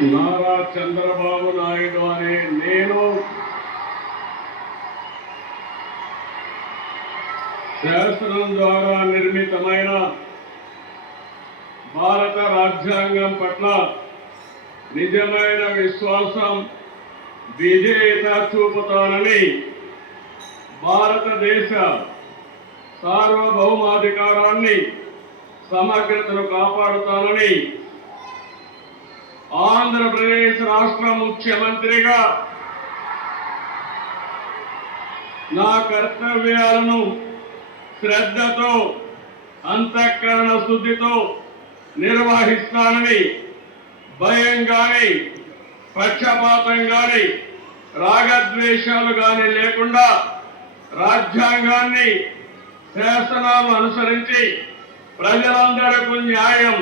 నారా చంద్రబాబు నాయుడు అనే నేను శాసనం ద్వారా నిర్మితమైన భారత రాజ్యాంగం పట్ల నిజమైన విశ్వాసం విధేయత చూపుతానని, భారతదేశ సార్వభౌమాధికారాన్ని సమగ్రతను కాపాడుతానని ఆంధ్రప్రదేశ్ రాష్ట్ర ముఖ్యమంత్రిగా నా కర్తవ్యాలను శ్రద్ధతో అంతఃకరణ శుద్ధితో నిర్వహిస్తానని, భయం గాని పక్షపాతం గాని రాగద్వేషాలు గాని లేకుండా రాజ్యాంగాన్ని శాసనాలను అనుసరించి ప్రజలందరికీ న్యాయం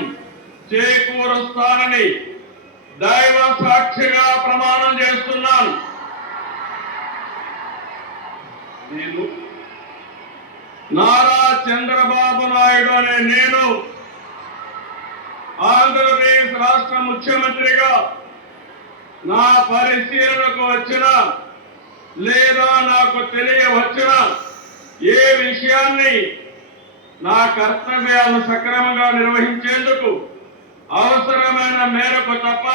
చేకూరుస్తానని దైవ సాక్షిగా ప్రమాణం చేస్తున్నాను. నేను నారా చంద్రబాబు నాయుడు అనే నేను ఆంధ్రప్రదేశ్ రాష్ట్ర ముఖ్యమంత్రిగా నా పరిశీలనకు వచ్చిన లేదా నాకు తెలియవచ్చిన ఏ విషయాన్ని నా కర్తవ్యాలను సక్రమంగా నిర్వహించేందుకు అవసరమైన మేరకు తప్ప